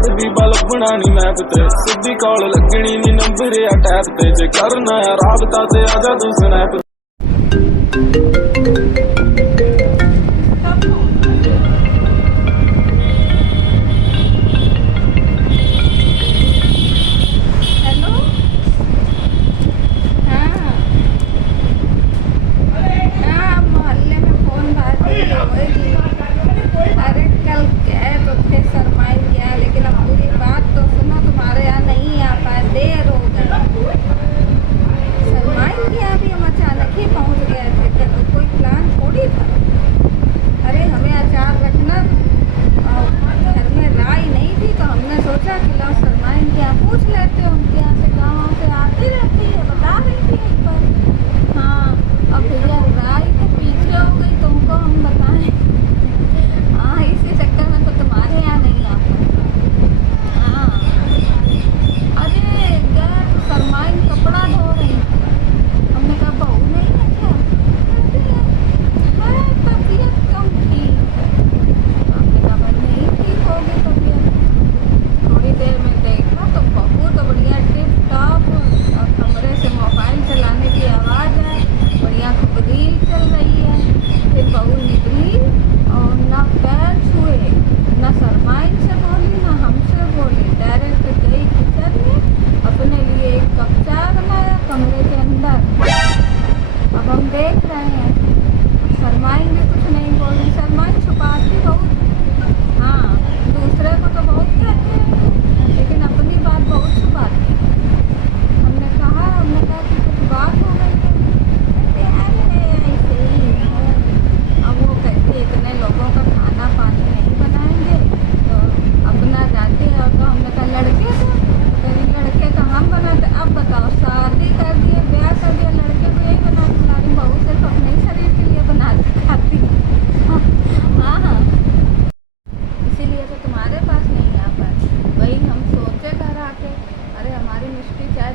कद भी बल बनानी मैप ते सीधी कॉल लगनी नी नंबर या टैप ते जे करना है राबता ते आजा तू स्नैप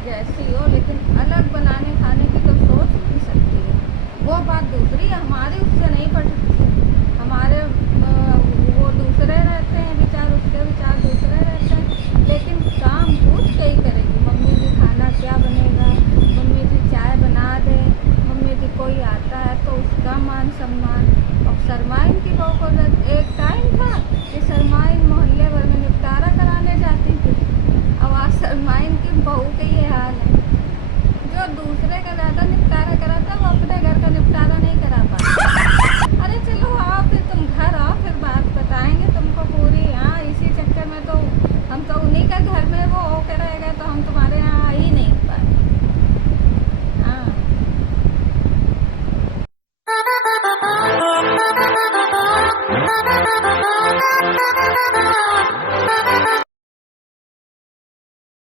जैसी हो लेकिन अलग बनाने खाने की तो सोच नहीं सकती है। वो बात दूसरी हमारी उससे नहीं पड़ सकती। हमारे वो दूसरे रहते हैं विचार, उसके विचार दूसरे रहते हैं, लेकिन काम पूछ के ही करेगी। मम्मी जी खाना क्या बनेगा, मम्मी जी चाय बना दे, मम्मी जी कोई आता है तो उसका मान सम्मान। और सरमाइन की बहू को एक टाइम था कि सरमाइन मोहल्ले भर में निपटारा कराने जाती थी। अब आज सरमाइन की बहू के ये हाल है। जो दूसरे का ज़्यादा निपटारा कराता है वो अपने घर का निपटारा नहीं करा पाता। अरे चलो आओ फिर, तुम घर आओ, फिर बात बताएंगे तुमको पूरी। हाँ, इसी चक्कर में तो हम तो उन्हीं का घर में वो होके रह गए, तो हम तुम्हारे यहाँ आ ही नहीं पाए। हाँ।